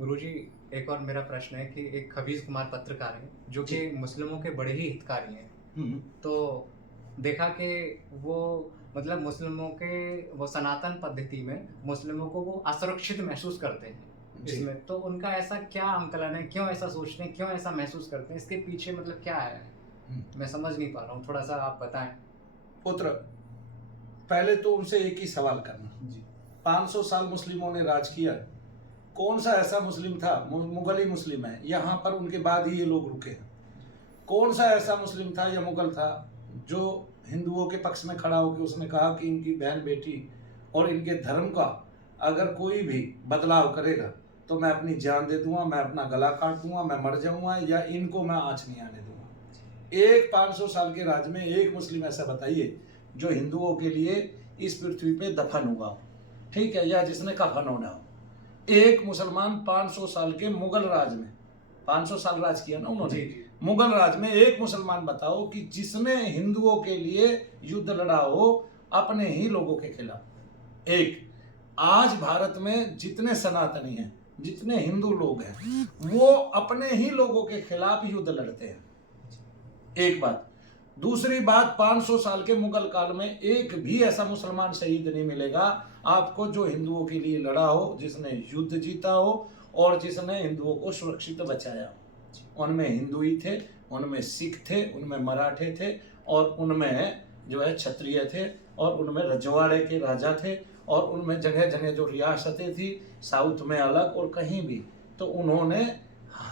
गुरुजी, एक और मेरा प्रश्न है कि एक खबीज कुमार पत्रकार हैं जो कि जी। मुस्लिमों के बड़े ही हितकारी हैं। हुँ, तो देखा कि वो मतलब मुस्लिमों के वो सनातन पद्धति में मुस्लिमों को वो असुरक्षित महसूस करते हैं जी। इसमें। तो उनका ऐसा क्या आंकलन है, क्यों ऐसा सोचते हैं, क्यों ऐसा महसूस करते हैं? इसके पीछे मतलब क्या है? हुँ। मैं समझ नहीं पा रहा हूँ, थोड़ा-सा आप बताएँ। पुत्र, पहले तो उनसे एक ही सवाल करना, जी। 500 साल मुस्लिमों ने राज किया, कौन सा ऐसा मुस्लिम था, मुगल ही मुस्लिम है, यहाँ पर उनके बाद ही ये लोग रुके हैं। कौन सा ऐसा मुस्लिम था या मुगल था जो हिंदुओं के पक्ष में खड़ा होकर उसने कहा कि इनकी बहन बेटी और इनके धर्म का अगर कोई भी बदलाव करेगा तो मैं अपनी जान दे दूंगा, मैं अपना गला काट दूंगा, मैं मर जाऊंगा या इनको मैं आँच नहीं आने दूंगा। एक 500 साल के राज में एक मुस्लिम ऐसा बताइए जो हिंदुओं के लिए इस पृथ्वी पे दफन हुआ हो, ठीक है, या जिसने कफन होना हो। एक मुसलमान 500 साल के मुगल राज में, 500 साल राज किया ना उन्होंने, जी, जी। मुगल राज में एक मुसलमान बताओ कि जिसने हिंदुओं के लिए युद्ध लड़ा हो अपने ही लोगों के खिलाफ। एक, आज भारत में जितने सनातनी हैं, जितने हिंदू लोग हैं, वो अपने ही लोगों के खिलाफ युद्ध लड़ते हैं। एक बात। दूसरी बात, 500 साल के मुगल काल में एक भी ऐसा मुसलमान शहीद नहीं मिलेगा आपको जो हिंदुओं के लिए लड़ा हो, जिसने युद्ध जीता हो और जिसने हिंदुओं को सुरक्षित बचाया हो। उनमें हिंदू ही थे, उनमें सिख थे, उनमें मराठे थे और उनमें जो है क्षत्रिय थे और उनमें रजवाड़े के राजा थे और उनमें जगह जगह जो रियासतें थी, साउथ में अलग और कहीं भी, तो उन्होंने,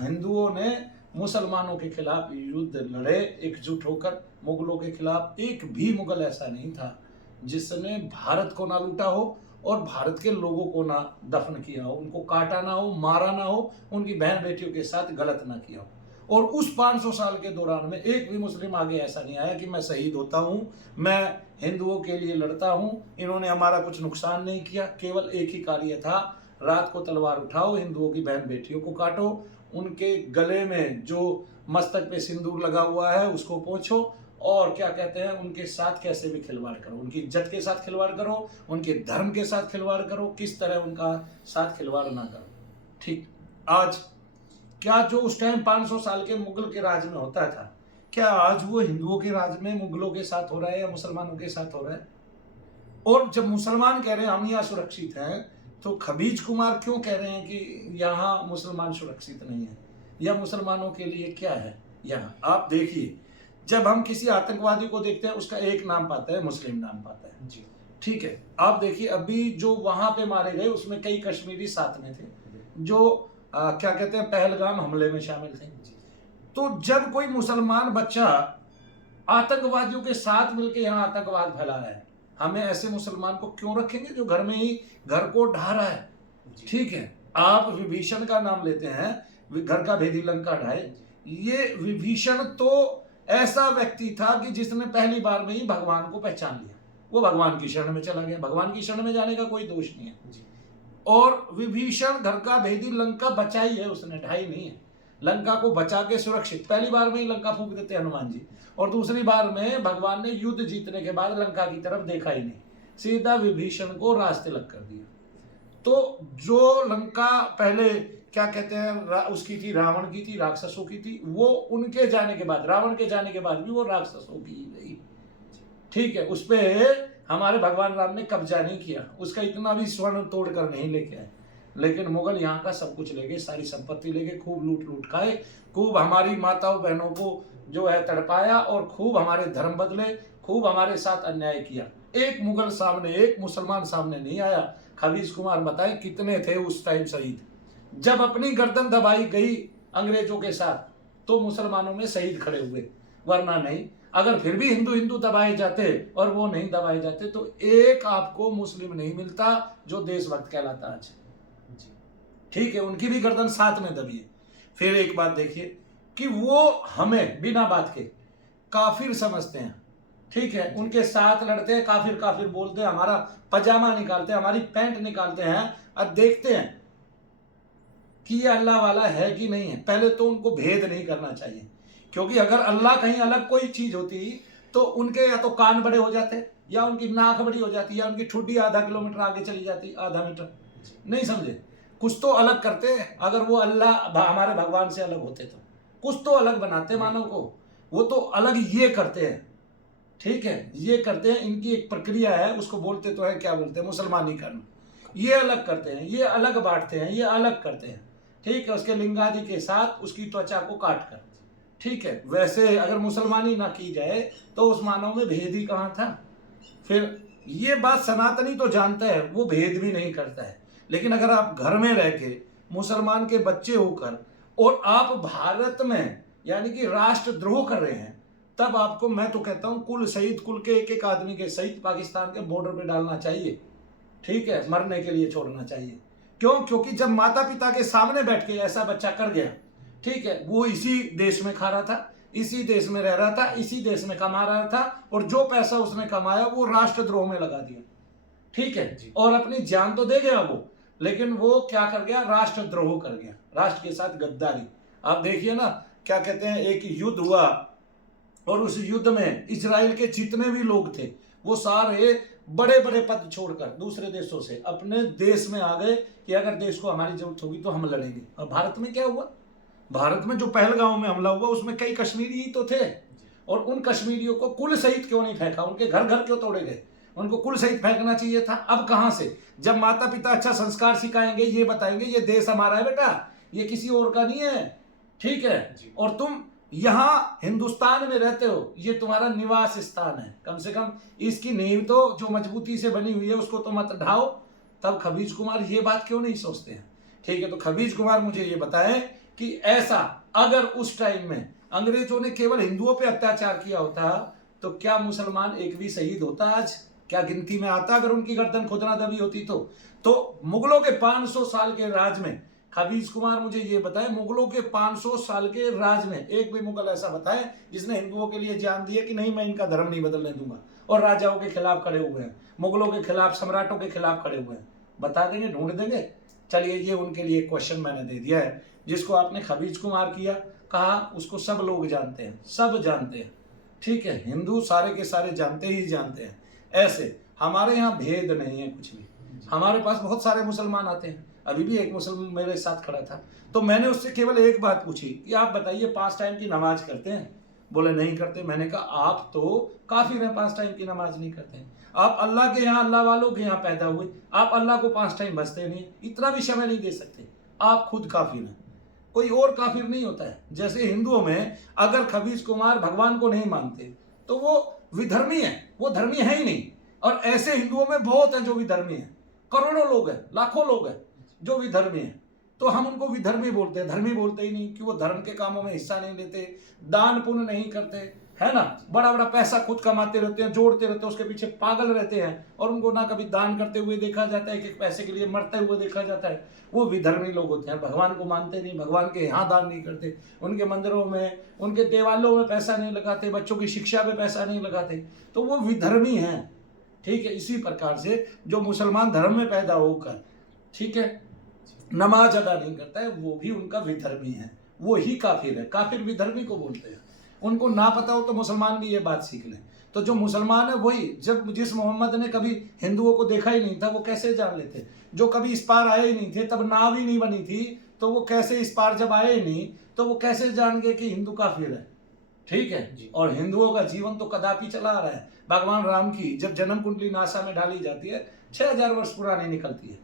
हिंदुओं ने मुसलमानों के खिलाफ युद्ध लड़े एकजुट होकर। मुगलों के खिलाफ एक भी मुगल ऐसा नहीं था जिसने भारत को ना लूटा हो और भारत के लोगों को ना दफन किया हो, उनको काटा ना हो, मारा ना हो, उनकी बहन बेटियों के साथ गलत ना किया हो। और उस 500 साल के दौरान में एक भी मुस्लिम आगे ऐसा नहीं आया कि मैं शहीद होता हूँ, मैं हिंदुओं के लिए लड़ता हूँ, इन्होंने हमारा कुछ नुकसान नहीं किया। केवल एक ही कार्य था, रात को तलवार उठाओ, हिंदुओं की बहन बेटियों को काटो, उनके गले में जो मस्तक पे सिंदूर लगा हुआ है उसको पोंछो और क्या कहते हैं, उनके साथ कैसे भी खिलवाड़ करो, उनकी इज्जत के साथ खिलवाड़ करो, उनके धर्म के साथ खिलवाड़ करो, किस तरह उनका साथ खिलवाड़ ना करो। ठीक, आज क्या जो उस टाइम 500 साल के मुगल के राज में होता था, क्या आज वो हिंदुओं के राज में मुगलों के साथ हो रहा है या मुसलमानों के साथ हो रहा है? और जब मुसलमान कह रहे हैं हम यहाँ सुरक्षित हैं, तो खबीज कुमार क्यों कह रहे हैं कि यहाँ मुसलमान सुरक्षित नहीं है या मुसलमानों के लिए क्या है? यहाँ आप देखिए, जब हम किसी आतंकवादी को देखते हैं उसका एक नाम पाता है, मुस्लिम नाम पाता है। जी। ठीक है, आप देखिए अभी जो वहां पे मारे गए उसमें कई कश्मीरी साथ में थे जो क्या कहते हैं, पहलगाम हमले में शामिल थे। तो जब कोई मुसलमान बच्चा आतंकवादियों के साथ मिलकर यहाँ आतंकवाद फैला रहा है, हमें ऐसे मुसलमान को क्यों रखेंगे जो घर में ही घर को ढा रहा है? ठीक है, आप विभीषण का नाम लेते हैं, घर का भेदी लंका ढाए। ये विभीषण तो ऐसा व्यक्ति था कि जिसने पहली बार में ही भगवान को पहचान लिया, वो भगवान की शरण में चला गया। भगवान की शरण में जाने का कोई दोष नहीं है। और विभीषण घर का भेदी लंका बचाई है उसने, ढाई नहीं है। लंका को बचा के सुरक्षित, पहली बार में ही लंका फूंक देते हनुमान जी, और दूसरी बार में भगवान ने युद्ध जीतने के बाद लंका की तरफ देखा ही नहीं, सीधा विभीषण को रास्ते लग कर दिया। तो जो लंका पहले क्या कहते हैं उसकी थी, रावण की थी, राक्षसों की थी, वो उनके जाने के बाद, रावण के जाने के बाद भी वो राक्षसों की ही रही। ठीक है, उस पे हमारे भगवान राम ने कब्जा नहीं किया, उसका इतना भी स्वर्ण तोड़ कर नहीं लेके आए। लेकिन मुगल यहाँ का सब कुछ ले गए, सारी संपत्ति ले गए, खूब लूट लूट खाए, खूब हमारी माताओं बहनों को जो है तड़पाया और खूब हमारे धर्म बदले, खूब हमारे साथ अन्याय किया। एक मुगल सामने, एक मुसलमान सामने नहीं आया। खबीज कुमार बताएं कितने थे उस टाइम शहीद? जब अपनी गर्दन दबाई गई अंग्रेजों के साथ तो मुसलमानों में शहीद खड़े हुए, वरना नहीं। अगर फिर भी हिंदू हिंदू दबाए जाते और वो नहीं दबाए जाते तो एक आपको मुस्लिम नहीं मिलता जो देशभक्त कहलाता आज। ठीक है, उनकी भी गर्दन साथ में दबी है। फिर एक बात देखिए कि वो हमें बिना बात के काफिर समझते हैं। ठीक है, उनके साथ लड़ते हैं, काफिर काफिर बोलते हैं, हमारा पजामा निकालते हैं, हमारी पैंट निकालते हैं और देखते हैं कि ये अल्लाह वाला है कि नहीं है। पहले तो उनको भेद नहीं करना चाहिए, क्योंकि अगर अल्लाह कहीं अलग कोई चीज होती तो उनके या तो कान बड़े हो जाते, या उनकी नाक बड़ी हो जाती, या उनकी ठुड्डी आधा किलोमीटर आगे चली जाती, आधा मीटर। नहीं समझे? कुछ तो अलग करते, अगर वो अल्लाह हमारे भगवान से अलग होते तो कुछ तो अलग बनाते मानव को, वो तो अलग ये करते हैं, ठीक है, ये करते हैं, इनकी एक प्रक्रिया है, उसको बोलते तो है, क्या बोलते हैं, मुसलमानीकरण। ये अलग करते हैं, ये अलग बांटते हैं, ये अलग करते हैं, ठीक है, उसके लिंगादि के साथ उसकी त्वचा को काट कर, ठीक है। वैसे अगर मुसलमानी ना की जाए तो उस मानव में भेद ही कहाँ था। फिर ये बात सनातनी तो जानता है, वो भेद भी नहीं करता है। लेकिन अगर आप घर में रह के मुसलमान के बच्चे होकर और आप भारत में यानी कि राष्ट्रद्रोह कर रहे हैं, तब आपको, मैं तो कहता हूं, कुल शहीद, कुल के एक एक आदमी के शहीद पाकिस्तान के बॉर्डर पे डालना चाहिए, ठीक है, मरने के लिए छोड़ना चाहिए। क्यों? क्योंकि जब माता पिता के सामने बैठ के ऐसा बच्चा कर गया, ठीक है, वो इसी देश में खा रहा था, इसी देश में रह रहा था, इसी देश में कमा रहा था, और जो पैसा उसने कमाया वो राष्ट्रद्रोह में लगा दिया, ठीक है, और अपनी जान तो दे गया वो, लेकिन वो क्या कर गया, राष्ट्रद्रोह कर गया, राष्ट्र के साथ गद्दारी। आप देखिए ना, क्या कहते हैं, एक युद्ध हुआ और उस युद्ध में इजराइल के जितने भी लोग थे वो सारे बड़े बड़े पद छोड़कर दूसरे देशों से अपने देश में आ गए कि अगर देश को हमारी जरूरत होगी तो हम लड़ेंगे। और भारत में क्या हुआ, भारत में जो पहलगांव में हमला हुआ उसमें कई कश्मीरी ही तो थे, और उन कश्मीरियों को कुल शहीद क्यों नहीं फेंका, उनके घर घर क्यों तोड़े गए, उनको कुल शहीद फेंकना चाहिए था। अब कहां से, जब माता पिता अच्छा संस्कार सिखाएंगे, ये बताएंगे ये देश हमारा है बेटा, ये किसी और का नहीं है, ठीक है, और तुम यहाँ हिंदुस्तान में रहते हो, ये तुम्हारा निवास स्थान है, कम से कम इसकी नींव तो जो मजबूती से बनी हुई है उसको तो मत ढाओ। तब खबीज कुमार ये बात क्यों नहीं सोचते हैं, ठीक है। तो खबीज कुमार मुझे ये बताएं कि ऐसा अगर उस टाइम में अंग्रेजों ने केवल हिंदुओं पे अत्याचार किया होता तो क्या मुसलमान एक भी शहीद होता आज, क्या गिनती में आता अगर उनकी गर्दन खुद ना दबी होती तो मुगलों के 500 साल के राज में, खबीज कुमार मुझे ये बताए, मुगलों के 500 साल के राज में एक भी मुगल ऐसा बताए जिसने हिंदुओं के लिए जान दिया कि नहीं मैं इनका धर्म नहीं बदलने दूंगा, और राजाओं के खिलाफ खड़े हुए हैं, मुगलों के खिलाफ, सम्राटों के खिलाफ खड़े हुए हैं, बता देंगे, ढूंढ देंगे। चलिए, ये उनके लिए क्वेश्चन मैंने दे दिया है, जिसको आपने खबीज कुमार किया, कहा, उसको सब लोग जानते हैं, सब जानते हैं, ठीक है, हिंदू सारे के सारे जानते ही जानते हैं। ऐसे हमारे यहाँ भेद नहीं है कुछ भी, हमारे पास बहुत सारे मुसलमान आते हैं, अभी भी एक मुसलमान मेरे साथ खड़ा था, तो मैंने उससे केवल एक बात पूछी कि आप बताइए 5 टाइम की नमाज करते हैं? बोले नहीं करते। मैंने कहा आप तो काफिर हैं, 5 टाइम की नमाज नहीं करते हैं, आप अल्लाह के यहाँ, अल्लाह वालों के यहाँ पैदा हुए, आप अल्लाह को 5 टाइम बसते नहीं, इतना भी समय नहीं दे सकते, आप खुद काफिर हैं, कोई और काफिर नहीं होता है। जैसे हिंदुओं में अगर खबीज कुमार भगवान को नहीं मानते तो वो विधर्मी है, वो धर्मी है ही नहीं, और ऐसे हिंदुओं में बहुत हैं जो विधर्मी हैं, करोड़ों लोग हैं, लाखों लोग हैं जो विधर्मी हैं, तो हम उनको विधर्मी बोलते हैं, धर्मी बोलते ही नहीं, कि वो धर्म के कामों में हिस्सा नहीं लेते, दान पुण्य नहीं करते, है ना, बड़ा बड़ा पैसा खुद कमाते रहते हैं, जोड़ते रहते हैं, उसके पीछे पागल रहते हैं, और उनको ना कभी दान करते हुए देखा जाता है, एक पैसे के लिए मरते हुए देखा जाता है, वो विधर्मी लोग होते हैं। भगवान को मानते नहीं, भगवान के यहाँ दान नहीं करते, उनके मंदिरों में, उनके देवालयों में पैसा नहीं लगाते, बच्चों की शिक्षा में पैसा नहीं लगाते, तो वो विधर्मी हैं, ठीक है। इसी प्रकार से जो मुसलमान धर्म में पैदा होकर, ठीक है, नमाज अदा नहीं करता है, वो भी उनका विधर्मी है, वो ही काफिर है, काफिर विधर्मी को बोलते हैं। उनको ना पता हो तो मुसलमान भी ये बात सीख लें। तो जो मुसलमान है वही, जब जिस मोहम्मद ने कभी हिंदुओं को देखा ही नहीं था वो कैसे जान लेते, जो कभी इस पार आए ही नहीं थे, तब नाव ही नहीं बनी थी, तो वो कैसे इस पार जब आए ही नहीं तो वो कैसे जान गए कि हिंदू काफिर है, ठीक है। और हिंदुओं का जीवन तो कदापि चला आ रहा है। भगवान राम की जब जन्म कुंडली नासा में डाली जाती है 6000 वर्ष पुरानी निकलती है,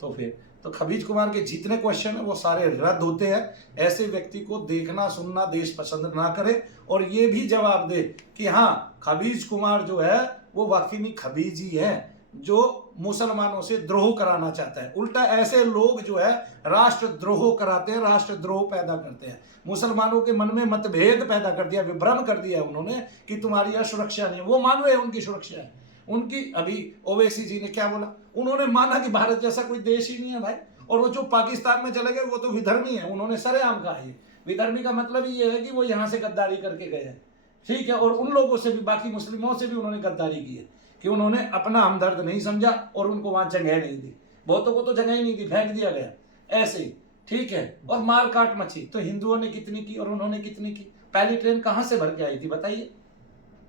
तो फिर तो खबीज कुमार के जितने क्वेश्चन है वो सारे रद्द होते हैं। ऐसे व्यक्ति को देखना सुनना देश पसंद ना करे, और ये भी जवाब दे कि हाँ खबीज कुमार जो है वो वाकई में खबीज ही है, जो मुसलमानों से द्रोह कराना चाहता है। उल्टा ऐसे लोग जो है राष्ट्रद्रोह कराते हैं, राष्ट्रद्रोह पैदा करते हैं, मुसलमानों के मन में मतभेद पैदा कर दिया, विभ्रम कर दिया उन्होंने कि तुम्हारी यहाँ सुरक्षा नहीं है। वो मान रहे हैं उनकी सुरक्षा है उनकी। अभी ओवैसी जी ने क्या बोला, उन्होंने माना कि भारत जैसा कोई देश ही नहीं है भाई, और वो जो पाकिस्तान में चले गए वो तो विधर्मी है, उन्होंने सरेआम कहा है। विधर्मी का मतलब ये है कि वो यहाँ से गद्दारी करके गए हैं, ठीक है, और उन लोगों से भी, बाकी मुस्लिमों से भी उन्होंने गद्दारी की है कि उन्होंने अपना हमदर्द नहीं समझा और उनको वहां जगह नहीं दी, बहुतों को तो जगह ही नहीं दी, फेंक दिया गया ऐसे ही, ठीक है। और मार काट मची तो हिंदुओं ने कितनी की और उन्होंने कितनी की। पहली ट्रेन कहां से भर के आई थी बताइए,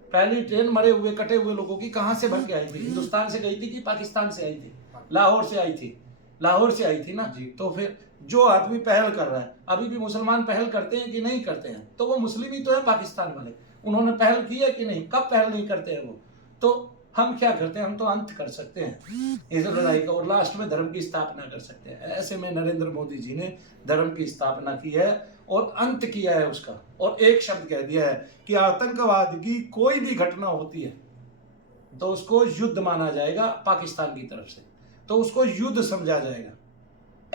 पहली ट्रेन मरे हुए कटे हुए लोगों की कहां से भर के आई थी? हिंदुस्तान से गई थी कि पाकिस्तान से आई थी? लाहौर से आई थी, लाहौर से आई थी ना। जी। तो फिर जो आदमी पहल कर रहा है, अभी भी मुसलमान पहल करते हैं कि नहीं करते हैं? तो वो मुस्लिम ही तो है पाकिस्तान वाले, उन्होंने पहल की है कि नहीं? कब पहल नहीं करते हैं वो? तो हम क्या करते हैं? हम तो अंत कर सकते हैं इस लड़ाई का और लास्ट में धर्म की स्थापना कर सकते हैं। ऐसे में नरेंद्र मोदी जी ने धर्म की स्थापना की है और अंत किया है उसका, और एक शब्द कह दिया है कि आतंकवाद की कोई भी घटना होती है तो उसको युद्ध माना जाएगा पाकिस्तान की तरफ से, तो उसको युद्ध समझा जाएगा।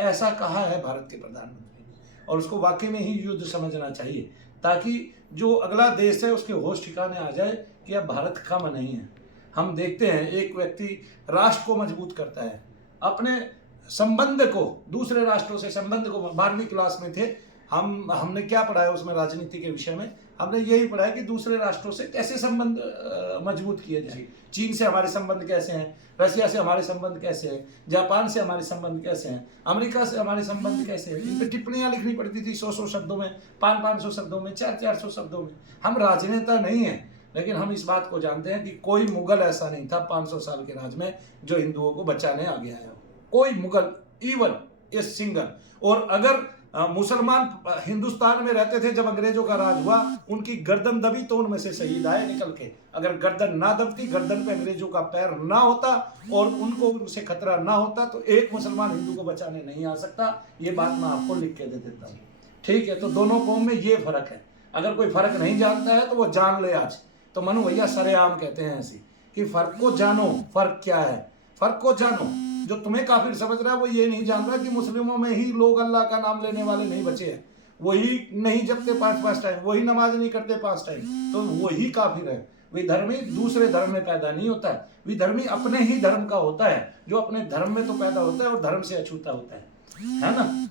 ऐसा कहा है भारत के प्रधानमंत्री ने, और उसको वाकई में ही युद्ध समझना चाहिए, ताकि जो अगला देश है उसके होश ठिकाने आ जाए कि अब भारत कम नहीं है। हम देखते हैं एक व्यक्ति राष्ट्र को मजबूत करता है, अपने संबंध को दूसरे राष्ट्रों से संबंध को, 12वीं क्लास में थे हमने क्या पढ़ा है उसमें राजनीति के विषय में? हमने यही पढ़ा है कि दूसरे राष्ट्रों से कैसे संबंध मजबूत किए जाए। चीन से हमारे संबंध कैसे हैं, रशिया से हमारे संबंध कैसे हैं, जापान से हमारे संबंध कैसे हैं, अमेरिका से हमारे संबंध कैसे हैं। इन पर टिप्पणियां लिखनी पड़ती थी 100-100 शब्दों में, 500-500 शब्दों में, 400-400 शब्दों में। हम राजनेता नहीं हैं, लेकिन हम इस बात को जानते हैं कि कोई मुगल ऐसा नहीं था 500 साल के राज में जो हिंदुओं को बचाने आगे आया हो। कोई मुगल, इवन ए सिंगल। और अगर मुसलमान हिंदुस्तान में रहते थे जब अंग्रेजों का राज हुआ, उनकी गर्दन दबी तो उनमें से शहीद आए निकल के। अगर गर्दन ना दबती, गर्दन पे अंग्रेजों का पैर ना होता और उनको उनसे खतरा ना होता, तो एक मुसलमान हिंदू को बचाने नहीं आ सकता। ये बात मैं आपको लिख के दे देता हूँ, ठीक है? तो दोनों कौम में ये फर्क है। अगर कोई फर्क नहीं जानता है तो वो जान ले आज। तो मनु भैया सरेआम कहते हैं ऐसी कि फर्क को जानो, फर्क क्या है, फर्क को जानो। जो तुम्हें काफिर समझ रहा है वो ये नहीं जान रहा कि मुस्लिमों में ही लोग अल्लाह का नाम लेने वाले नहीं बचे हैं, वही नहीं जपते 5-5 टाइम, वही नमाज नहीं करते 5 टाइम, तो वही काफिर है। विधर्मी दूसरे धर्म में पैदा नहीं होता है, विधर्मी अपने ही धर्म का होता है, जो अपने धर्म में तो पैदा होता है और धर्म से अछूता होता है ना?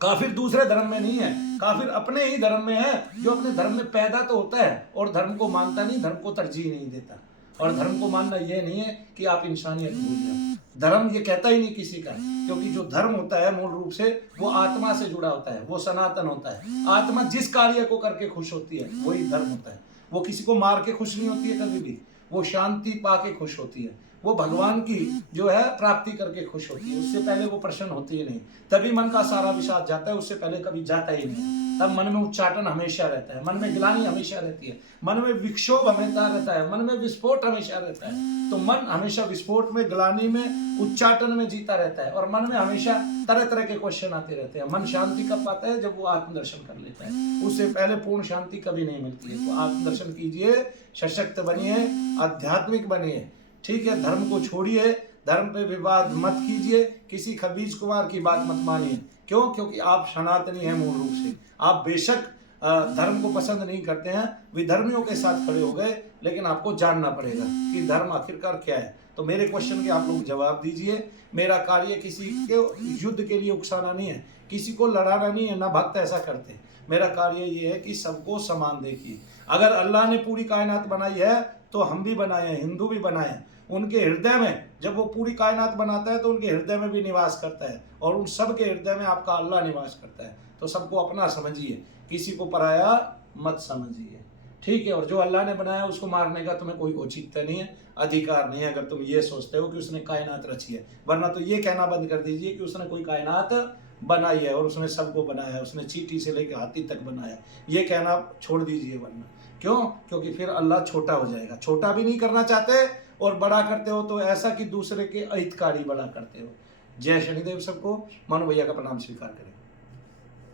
काफिर दूसरे धर्म में नहीं है, काफिर अपने ही धर्म में है, जो अपने धर्म में पैदा तो होता है और धर्म को मानता नहीं, धर्म को तरजीह नहीं देता। और धर्म को मानना यह नहीं है कि आप इंसानियत भूल जाओ, धर्म ये कहता ही नहीं किसी का, क्योंकि जो धर्म होता है मूल रूप से वो आत्मा से जुड़ा होता है, वो सनातन होता है। आत्मा जिस कार्य को करके खुश होती है वही धर्म होता है। वो किसी को मार के खुश नहीं होती है कभी भी, वो शांति पा के खुश होती है, वो भगवान की जो है प्राप्ति करके खुश होती है, उससे पहले वो प्रसन्न होती ही नहीं। तभी मन का सारा विषाद जाता है, उससे पहले कभी जाता ही नहीं। तब मन में उच्चाटन हमेशा रहता है, मन में ग्लानि हमेशा रहती है, मन में विक्षोभ हमेशा रहता है, मन में विस्फोट हमेशा रहता है। तो मन हमेशा विस्फोट में, ग्लानि में, उच्चाटन में जीता रहता है, और मन में हमेशा तरह तरह के क्वेश्चन आते रहते हैं। मन शांति कब पाता है? जब वो आत्मदर्शन कर लेता है, उससे पहले पूर्ण शांति कभी नहीं मिलती है। तो आत्मदर्शन कीजिए, सशक्त बनिए, आध्यात्मिक बनिए, ठीक है? धर्म को छोड़िए, धर्म पे विवाद मत कीजिए, किसी खबीज कुमार की बात मत मानिए। क्यों? क्योंकि आप सनातनी हैं मूल रूप से। आप बेशक धर्म को पसंद नहीं करते हैं, विधर्मियों के साथ खड़े हो गए, लेकिन आपको जानना पड़ेगा कि धर्म आखिरकार क्या है। तो मेरे क्वेश्चन के आप लोग जवाब दीजिए। मेरा कार्य किसी के युद्ध के लिए उकसाना नहीं है, किसी को लड़ाना नहीं है, ना भक्त ऐसा करते। मेरा कार्य ये है कि सबको समान देखिए। अगर अल्लाह ने पूरी कायनात बनाई है तो हम भी बनाए हैं, हिंदू भी बनाए हैं। उनके हृदय में जब वो पूरी कायनात बनाता है तो उनके हृदय में भी निवास करता है, और उन सब के हृदय में आपका अल्लाह निवास करता है। तो सबको अपना समझिए, किसी को पराया मत समझिए, ठीक है? और जो अल्लाह ने बनाया उसको मारने का तुम्हें कोई औचित्य नहीं है, अधिकार नहीं है, अगर तुम ये सोचते हो कि उसने कायनात रची है। वरना तो ये कहना बंद कर दीजिए कि उसने कोई कायनात बनाई है और उसने सबको बनाया है, उसने चींटी से लेकर हाथी तक बनाया, ये कहना छोड़ दीजिए। वरना क्यों? क्योंकि फिर अल्लाह छोटा हो जाएगा। छोटा भी नहीं करना चाहते और बड़ा करते हो तो ऐसा कि दूसरे के अहितकारी बड़ा करते हो। जय शनिदेव सबको। मनु भैया का प्रणाम स्वीकार करें।